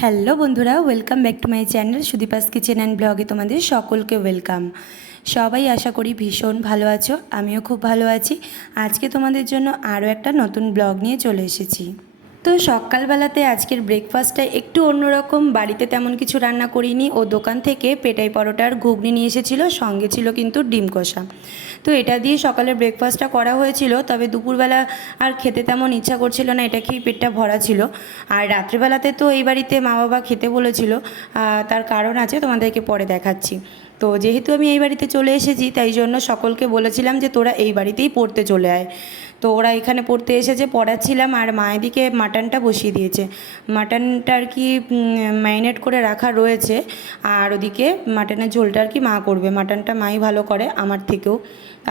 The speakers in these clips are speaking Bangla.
হ্যালো বন্ধুরা welcome back to my channel Sudipa's kitchen and ব্লগে তোমাদের সকলকে ওয়েলকাম সবাই আশা করি ভীষণ ভালো আছো, আমিও খুব ভালো আছি। আজকে তোমাদের জন্য আরও একটা নতুন ব্লগ নিয়ে চলে এসেছি। তো সকালবেলাতে আজকের ব্রেকফাস্টটা একটু অন্যরকম। বাড়িতে তেমন কিছু রান্না করিনি। ও দোকান থেকে পেটাই পরোটার ঘুগনি নিয়ে এসেছিল। সঙ্গে ছিল কিন্তু ডিম কষা। তো এটা দিয়ে সকালের ব্রেকফাস্টটা করা হয়েছিল। তবে দুপুরবেলা আর খেতে তেমন ইচ্ছা করছিল না। এটা খেয়েই পেটটা ভরা ছিল। আর রাত্রেবেলাতে তো এই বাড়িতে মা বাবা খেতে বলেছিল। তার কারণ আছে, তোমাদেরকে পরে দেখাচ্ছি। তো যেহেতু আমি এই বাড়িতে চলে এসেছি, তাই জন্য সকলকে বলেছিলাম যে তোরা এই বাড়িতেই পড়তে চলে আয়। তো ওরা এখানে পড়তে এসেছে, পড়াচ্ছিলাম আর মা এদিকে মাটনটা বসিয়ে দিয়েছে। মাটনটা আর কি ম্যারিনেট করে রাখা রয়েছে আর ওদিকে মাটনের ঝোলটা আর কি মা করবে। মাটনটা মাই ভালো করে, আমার থেকেও।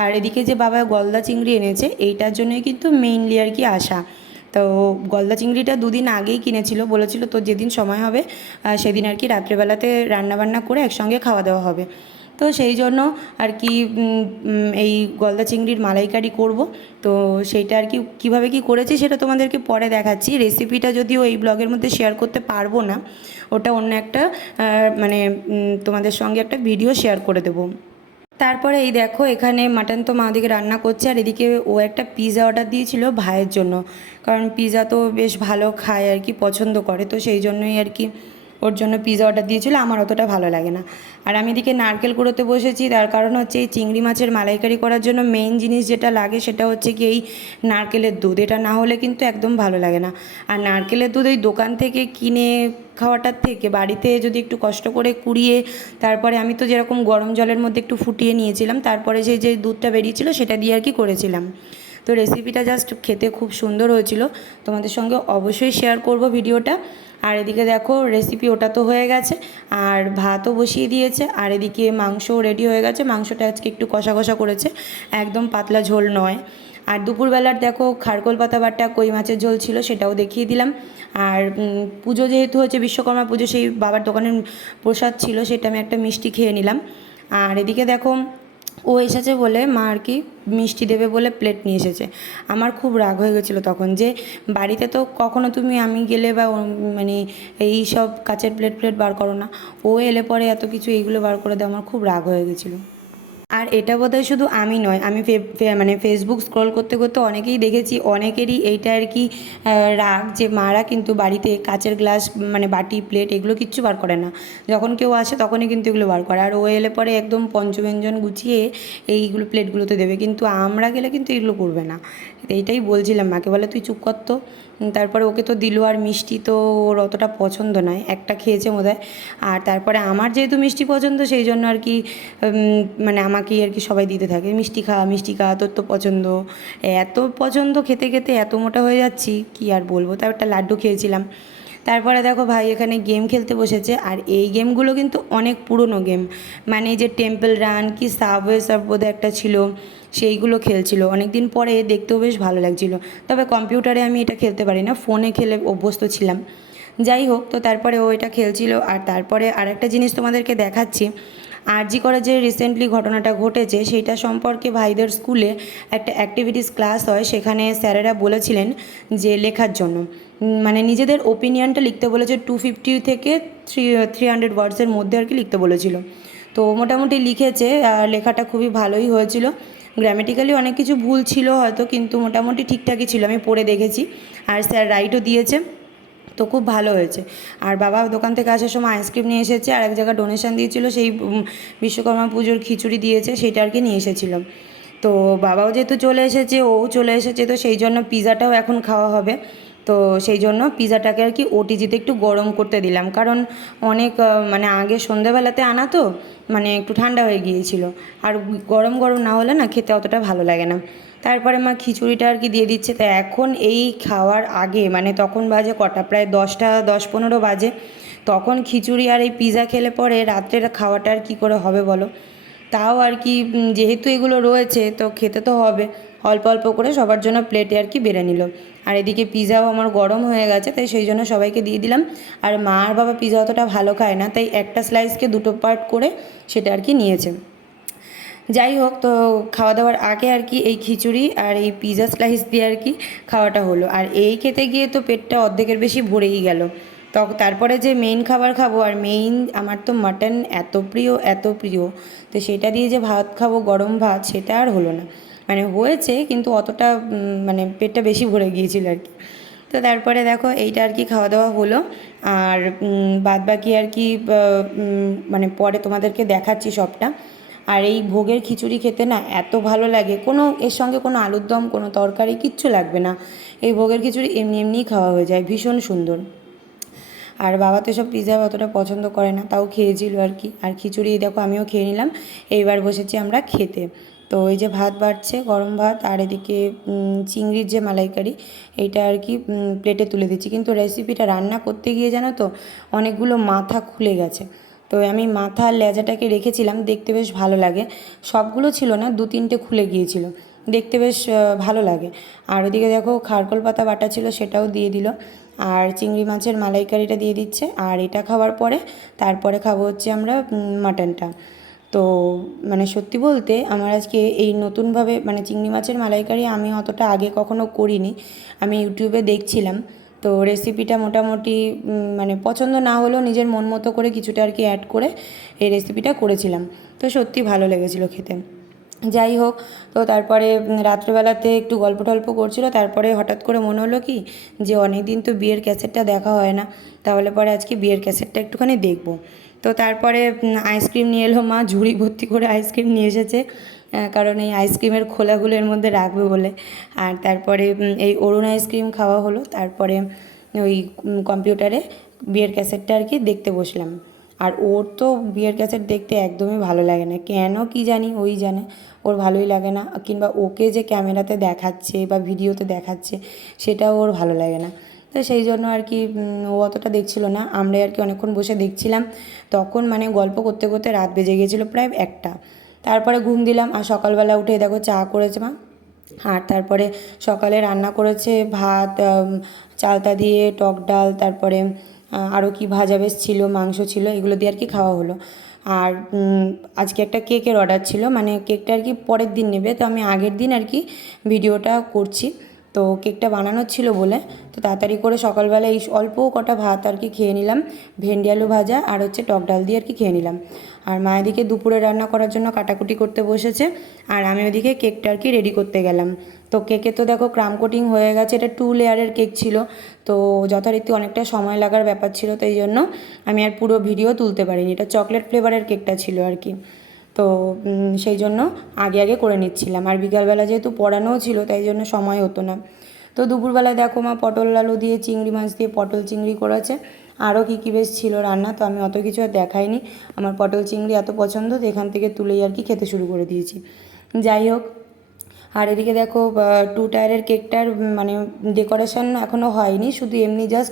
আর এদিকে যে বাবা গলদা চিংড়ি এনেছে, এইটার জন্যই কিন্তু মেইনলি আর কি আসা তো গলদা চিংড়িটা দুদিন আগেই কিনেছিল, বলেছিল তো যেদিন সময় হবে সেদিন আর কি রাত্রেবেলাতে রান্নাবান্না করে একসঙ্গে খাওয়া দাওয়া হবে। তো সেই জন্য আর কি এই গলদা চিংড়ির মালাইকারি করব। তো সেইটা আর কি, কীভাবে কি করেছি সেটা তোমাদেরকে পরে দেখাচ্ছি। রেসিপিটা যদিও এই ব্লগের মধ্যে শেয়ার করতে পারব না, ওটা অন্য একটা মানে তোমাদের সঙ্গে একটা ভিডিও শেয়ার করে দেবো। তারপরে এই দেখো, এখানে মাটন তো মা ওদিকে রান্না করছে, আর এদিকে ও একটা পিৎজা অর্ডার দিয়েছিল ভাইয়ের জন্য। কারণ পিৎজা তো বেশ ভালো খায় আর কি, পছন্দ করে। তো সেই জন্যই আর কি ওর জন্য পিৎজা অর্ডার দিয়েছিল, আমার অতটা ভালো লাগে না। আর আমি এদিকে নারকেল কুড়োতে বসেছি, তার কারণ হচ্ছে এই চিংড়ি মাছের মালাইকারি করার জন্য মেইন জিনিস যেটা লাগে সেটা হচ্ছে কি এই নারকেলের দুধ। এটা না হলে কিন্তু একদম ভালো লাগে না। আর নারকেলের দুধ ওই দোকান থেকে কিনে খাওয়াটার থেকে, বাড়িতে যদি একটু কষ্ট করে কুড়িয়ে, তারপরে আমি তো যেরকম গরম জলের মধ্যে একটু ফুটিয়ে নিয়েছিলাম, তারপরে সেই যে দুধটা বেরিয়েছিল সেটা দিয়ে আর কি করেছিলাম। তো রেসিপিটা জাস্ট খেতে খুব সুন্দর হয়েছিল। তোমাদের সঙ্গে অবশ্যই শেয়ার করব ভিডিওটা আর এদিকে দেখো রেসিপি ওটা তো হয়ে গেছে, আর ভাতও বসিয়ে দিয়েছে, আর এদিকে মাংসও রেডি হয়ে গেছে, মাংসটা আজকে একটু কষা কষা করেছে, একদম পাতলা ঝোল নয়। আর দুপুরবেলার দেখো খারকোল পাতা বাটা কই মাছের ঝোল ছিল সেটাও দেখিয়ে দিলাম। আর পুজো যেহেতু হচ্ছে বিশ্বকর্মা পুজো, সেই বাবার দোকানের প্রসাদ ছিল, সেটা আমি একটা মিষ্টি খেয়ে নিলাম। আর এদিকে দেখো ও এসেছে বলে মা আর কি মিষ্টি দেবে বলে প্লেট নিয়ে এসেছে। আমার খুব রাগ হয়ে গেছিল তখন যে বাড়িতে তো কখনো তুমি আমি গেলে বা মানে এই সব কাচের প্লেট প্লেট বার করো না। ও এলে পরে এত কিছু এইগুলো বার করে দেয়, আমার খুব রাগ হয়ে গেছিল। আর এটা বোধহয় শুধু আমি নয়, আমি মানে ফেসবুক স্ক্রল করতে করতে অনেকেই দেখেছি, অনেকেরই এইটা আর কি রাগ যে মারা কিন্তু বাড়িতে কাচের গ্লাস মানে বাটি প্লেট এগুলো কিচ্ছু বার করে না। যখন কেউ আসে তখনই কিন্তু এগুলো বার করে। আর ও এলে পরে একদম পঞ্চব্যঞ্জন গুছিয়ে এইগুলো প্লেটগুলোতে দেবে। কিন্তু আমরা গেলে কিন্তু এগুলো করবে না। এইটাই বলছিলাম মাকে, বলে তুই চুপ কর তো। তারপরে ওকে তো দিল আর মিষ্টি তো ওর অতটা পছন্দ নয়, একটা খেয়েছে বোধহয়। আর তারপরে আমার যেহেতু মিষ্টি পছন্দ, সেই জন্য আর কি মানে আমাকেই আর কি সবাই দিতে থাকে। মিষ্টি খা মিষ্টি খা, তোর তো পছন্দ। এত পছন্দ খেতে খেতে এত মোটা হয়ে যাচ্ছি, কি আর বলব? তাও একটা লাড্ডু খেয়েছিলাম। তারপরে দেখো ভাই এখানে গেম খেলতে বসেছে, আর এই গেমগুলো কিন্তু অনেক পুরনো গেম মানে যে টেম্পল রান কি সাবওয়ে সাব বোধহয় একটা ছিল, সেইগুলো খেলছিল। অনেক দিন পরে দেখতেও বেশ ভালো লাগছিল। তবে কম্পিউটারে আমি এটা খেলতে পারি না ফোনে খেলে অভ্যস্ত ছিলাম। যাই হোক, তো তারপরে ও এটা খেলছিল, আর তারপরে আরেকটা জিনিস তোমাদেরকে দেখাচ্ছি। আরজি করে যে রিসেন্টলি ঘটনাটা ঘটেছে, সেইটা সম্পর্কে ভাইদের স্কুলে একটা অ্যাক্টিভিটিস ক্লাস হয়, সেখানে স্যারেরা বলেছিলেন যে লেখার জন্য। মানে নিজেদের ওপিনিয়নটা লিখতে বলেছে টু ফিফটি থেকে থ্রি থ্রি হান্ড্রেড ওয়ার্ডসের মধ্যে আর কি লিখতে বলেছিল। তো মোটামুটি লিখেছে, আর লেখাটা খুবই ভালোই হয়েছিল। গ্রামেটিক্যালি অনেক কিছু ভুল ছিল হয়তো, কিন্তু মোটামুটি ঠিকঠাকই ছিল, আমি পড়ে দেখেছি। আর স্যার রাইটও দিয়েছে। তো খুব ভালো হয়েছে। আর বাবা দোকান থেকে আসার সময় আইসক্রিম নিয়ে এসেছে আর এক জায়গায় ডোনেশন দিয়েছিল, সেই বিশ্বকর্মা পুজোর খিচুড়ি দিয়েছে, সেটা আর কি নিয়ে এসেছিলাম তো বাবাও যেহেতু চলে এসেছে, ও চলে এসেছে, তো সেই জন্য পিৎজাটাও এখন খাওয়া হবে। তো সেই জন্য পিৎজাটাকে আর কি ওটিজিতে একটু গরম করতে দিলাম। কারণ অনেক মানে আগে সন্ধ্যাবেলাতে আনা তো মানে একটু ঠান্ডা হয়ে গিয়েছিল। আর গরম গরম না হলে না খেতে অতটা ভালো লাগে না। তারপরে মা খিচুড়িটা আর কি দিয়ে দিচ্ছে। তা এখন এই খাওয়ার আগে মানে তখন বাজে কটা? প্রায় দশটা, দশ পনেরো বাজে। তখন খিচুড়ি আর এই পিৎজা খেলে পরে রাত্রের খাওয়াটা আর কী করে হবে বলো? তাও আর কি যেহেতু এগুলো রয়েছে, তো খেতে তো হবে। অল্প অল্প করে সবার জন্য প্লেটে আর কি বেড়ে নিল। আর এদিকে পিৎজাও আমার গরম হয়ে গেছে, তাই সেই জন্য সবাইকে দিয়ে দিলাম। আর মা আর বাবা পিৎজা অতটা ভালো খায় না, তাই একটা স্লাইসকে দুটো পার্ট করে সেটা আর কি নিয়েছে। যাই হোক তো খাওয়া দাওয়ার আগে আর কি এই খিচুড়ি আর এই পিৎজা স্লাইস দিয়ে আর কি খাওয়াটা হলো। আর এই খেতে গিয়ে তো পেটটা অর্ধেকের বেশি ভরেই গেল। তো তারপরে যে মেইন খাবার খাব, আর মেইন আমার তো মাটন এত প্রিয় এত প্রিয়, তো সেটা দিয়ে যে ভাত খাব, গরম ভাত, সেটা আর হলো না। মানে হয়েছে, কিন্তু অতটা মানে পেটটা বেশি ভরে গিয়েছিল আর কি। তো তারপরে দেখো, এইটা আর কি খাওয়া দাওয়া হলো। আর বাদ বাকি আর কি মানে পরে তোমাদেরকে দেখাচ্ছি সবটা। আর এই ভোগের খিচুড়ি খেতে না এত ভালো লাগে। কোনো, এর সঙ্গে কোনো আলুর দম, কোনো তরকারি কিচ্ছু লাগবে না। এই ভোগের খিচুড়ি এমনি এমনিই খাওয়া হয়ে যায়, ভীষণ সুন্দর। আর বাবা তো সব পিৎজা অতটা পছন্দ করে না, তাও খেয়েছিল আর কি। আর খিচুড়ি দেখো আমিও খেয়ে নিলাম, এইবার বসেছি আমরা খেতে। তো এই যে ভাত বাড়ছে, গরম ভাত আর এদিকে চিংড়ির যে মালাইকারি, এইটা আর কি প্লেটে তুলে দিচ্ছি। কিন্তু রেসিপিটা রান্না করতে গিয়ে জানো তো, অনেকগুলো মাথা খুলে গেছে। তো আমি মাথা লেজাটাকে রেখেছিলাম, দেখতে বেশ ভালো লাগে। সবগুলো ছিল না, দু তিনটে খুলে গিয়েছিল, দেখতে বেশ ভালো লাগে। আর ওদিকে দেখো খারকোল পাতা বাটা ছিল, সেটাও দিয়ে দিল। আর চিংড়ি মাছের মালাইকারিটা দিয়ে দিচ্ছে। আর এটা খাওয়ার পরে তারপরে খাব হচ্ছে আমরা মাটনটা। তো মানে সত্যি বলতে আমার আজকে এই নতুনভাবে মানে চিংড়ি মাছের মালাইকারি আমি অতটা আগে কখনো করিনি। আমি ইউটিউবে দেখছিলাম। তো রেসিপিটা মোটামুটি মানে পছন্দ না হলেও নিজের মন মতো করে কিছুটা আর কি অ্যাড করে এই রেসিপিটা করেছিলাম। তো সত্যি ভালো লেগেছিলো খেতে। যাই হোক, তো তারপরে রাত্রেবেলাতে একটু গল্প টল্প করছিল, তারপরে হঠাৎ করে মনে হলো কি যে অনেক দিন তো বিয়ের ক্যাসেটটা দেখা হয় না, তাহলে পরে আজকে বিয়ের ক্যাসেটটা একটুখানি দেখব। তো তারপরে আইসক্রিম নিয়ে এলো মা, ঝুড়ি ভর্তি করে আইসক্রিম নিয়ে এসেছে। কারণ এই আইসক্রিমের খোলাগুলো এর মধ্যে রাখবে বলে। আর তারপরে এই অরুণ আইসক্রিম খাওয়া হলো। তারপরে, ওই কম্পিউটারে বিয়ের ক্যাসেটটা আর কি দেখতে বসলাম। আর ওর তো বিয়ের ক্যাসেট দেখতে একদমই ভালো লাগে না। কেন কি জানি, ওই জানে। ওর ভালোই লাগে না। কিংবা ওকে যে ক্যামেরাতে দেখাচ্ছে বা ভিডিওতে দেখাচ্ছে, সেটাও ওর ভালো লাগে না। তো সেই জন্য আর কি ও অতটা দেখছিল না। আমরা আর কি অনেকক্ষণ বসে দেখছিলাম। তখন মানে গল্প করতে করতে রাত বেজে গিয়েছিল প্রায় একটা। তারপরে ঘুম দিলাম আর সকালবেলা উঠে দেখো চা করেছে মা। আর তারপরে সকালে রান্না করেছে ভাত চালতা দিয়ে, টক ডাল, তারপরে আরও কি ভাজা বেশ ছিল, মাংস ছিল, এগুলো দিয়ে আর কি খাওয়া হলো। আর আজকে একটা কেকের অর্ডার ছিল মানে কেকটা আর কি পরের দিন নেবে, তো আমি আগের দিন আর কি ভিডিওটা করছি। তো কেকটা বানানোর ছিল বলে, তো তাড়াতাড়ি করে সকালবেলা এই অল্প কটা ভাত আর কি খেয়ে নিলাম। ভেন্ডি, আলু ভাজা আর হচ্ছে টক ডাল দিয়ে আর কি খেয়ে নিলাম। আর মা এদিকে দুপুরে রান্না করার জন্য কাটাকুটি করতে বসেছে। আর আমি ওদিকে কেকটা আর কি রেডি করতে গেলাম। তো কেকে তো দেখো ক্রাম কোটিং হয়ে গেছে, এটা টু লেয়ারের কেক ছিল। তো যথারীতি অনেকটা সময় লাগার ব্যাপার ছিল, তো এই জন্য আমি আর পুরো ভিডিও তুলতে পারিনি। এটা চকলেট ফ্লেভারের কেকটা ছিল আর কি। তো সেই জন্য আগে আগে করে নিচ্ছিলাম। আর বিকালবেলা যেহেতু পড়ানোও ছিল, তাই জন্য সময় হতো না। তো দুপুরবেলা দেখো মা পটল আলু দিয়ে চিংড়ি মাছ দিয়ে পটল চিংড়ি করেছে। আরও কী কী বেশ ছিল রান্না, তো আমি অত কিছু আর দেখাইনি। আমার পটল চিংড়ি এত পছন্দ, তো এখান থেকে তুলেই আর কি খেতে শুরু করে দিয়েছি। যাই হোক, আর এদিকে দেখো টু টায়ারের কেকটার মানে ডেকোরেশন এখনও হয়নি। শুধু এমনি জাস্ট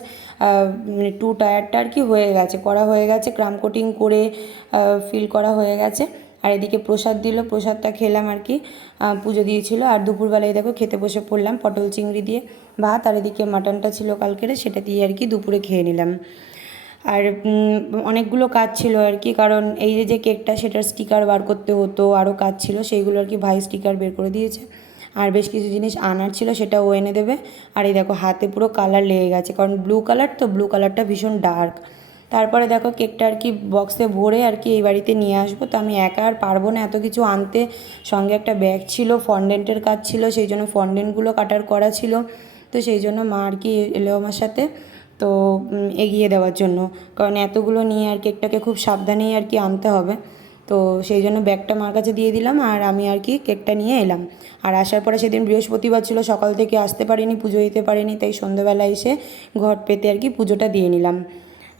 টু টায়ারটা আর কি হয়ে গেছে, করা হয়ে গেছে, ক্রাম কোটিং করে ফিল করা হয়ে গেছে। আর এদিকে প্রসাদ দিল, প্রসাদটা খেলাম আর কি পুজো দিয়েছিল। আর দুপুরবেলায় দেখো খেতে বসে পড়লাম পটল চিংড়ি দিয়ে ভাত, আর এদিকে মাটনটা ছিল কালকের, সেটা দিয়ে আর কি দুপুরে খেয়ে নিলাম। আর অনেকগুলো কাজ ছিল আর কি, কারণ এই যে কেকটা সেটার স্টিকার বার করতে হতো আরও কাজ ছিল, সেইগুলো আর কি ভাই স্টিকার বের করে দিয়েছে। আর বেশ কিছু জিনিস আনার ছিল, সেটা ও এনে দেবে। আর এই দেখো, হাতে পুরো কালার লেগে গেছে, কারণ ব্লু কালার তো ব্লু কালারটা ভীষণ ডার্ক তারপরে দেখো কেকটা আর কি বক্সে ভরে আর কি এই বাড়িতে নিয়ে আসব। তো আমি একা আর পারব না, এত কিছু আনতে। সঙ্গে একটা ব্যাগ ছিল ফন্ডেন্টের কাজ ছিল, সেই জন্য ফন্ডেন্টগুলো কাটার করা ছিল। তো সেই জন্য মা আর কি এলো আমার সাথে, তো এগিয়ে দেওয়ার জন্য। কারণ এতগুলো নিয়ে আর কেকটাকে খুব সাবধানেই আর কি আনতে হবে। তো সেই জন্য ব্যাগটা মার কাছে দিয়ে দিলাম আর আমি আর কি কেকটা নিয়ে এলাম। আর আসার পরে সেদিন বৃহস্পতিবার ছিল, সকাল থেকে আসতে পারিনি, পুজো দিতে পারিনি, তাই সন্ধ্যেবেলা এসে ঘট পেতে আর কি পুজোটা দিয়ে নিলাম।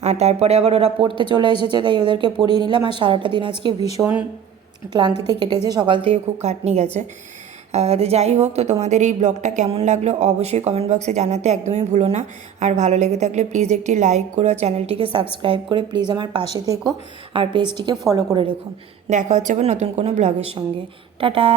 আর তারপরে আবার ওরা পড়তে চলে এসেছে, তাই ওদেরকে পড়িয়ে নিলাম। আর সারাটা দিন আজকে ভীষণ ক্লান্তিতে কেটেছে, সকাল থেকে খুব খাটনি গেছে। তো যাই হোক, তো তোমাদের এই ব্লগটা কেমন লাগল অবশ্যই কমেন্ট বক্সে জানাতে একদমই ভুলো না। আর ভালো লেগে থাকলে প্লিজ একটি লাইক করো আর চ্যানেলটিকে সাবস্ক্রাইব করে প্লিজ আমার পাশে থেকো আর পেজটিকে ফলো করে রেখো। দেখা হচ্ছে আবার নতুন কোনো ব্লগের সঙ্গে। টাটা!